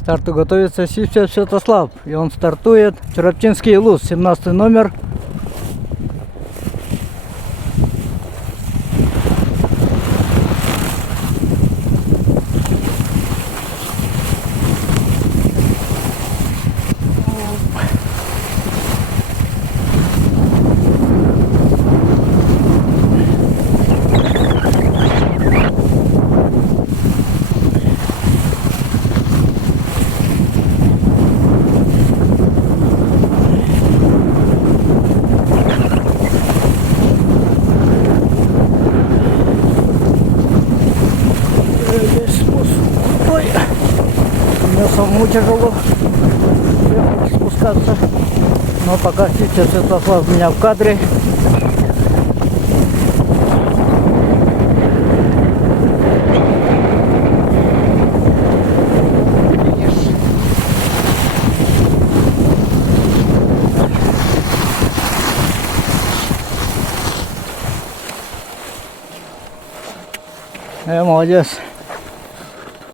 Старту готовится Сипсев Святослав, и он стартует. Чароптинский Луз, 17 номер. Мне самому тяжело спускаться, но пока сейчас Святослав у меня в кадре. Молодец.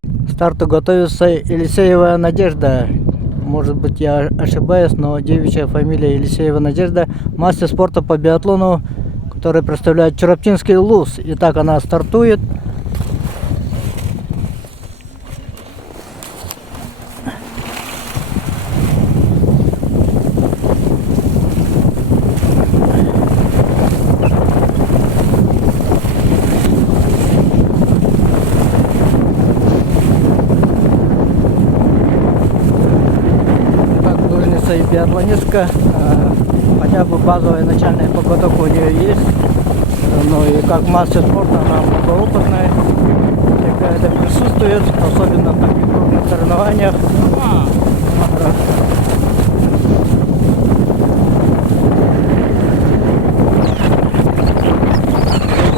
К старту готовится Елисеева Надежда. Может быть, я ошибаюсь, но девичья фамилия Елисеева Надежда. Мастер спорта по биатлону, который представляет Чароптинский Луз. Итак, она стартует. И биатлонистка, хотя бы базовая начальная подготовка у нее есть, но и как мастер спорта она многоопытная, всегда это присутствует, особенно в таких крупных соревнованиях.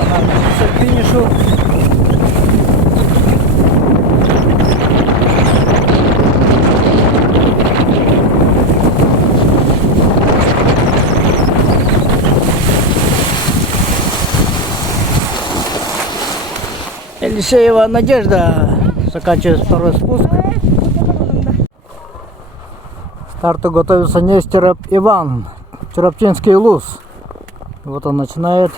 Она движется к финишу. Елисеева Надежда заканчивает второй спуск. К старту готовится Нестеров Иван, Чароптинский Луз. Вот он начинает.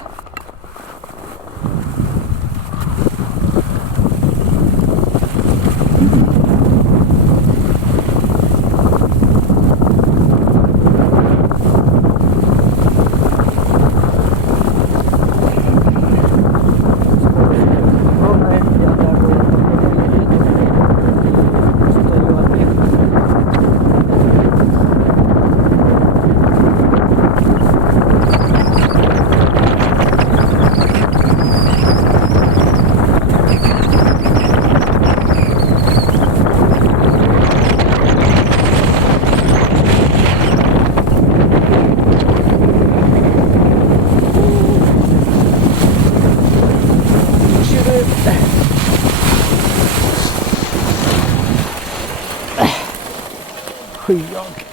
Хуёнки.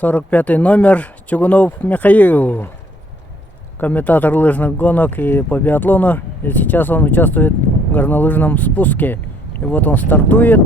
45 номер, Чугунов Михаил, комментатор лыжных гонок и по биатлону. И сейчас он участвует в горнолыжном спуске. И вот он стартует.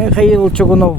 Михаил Чугунов.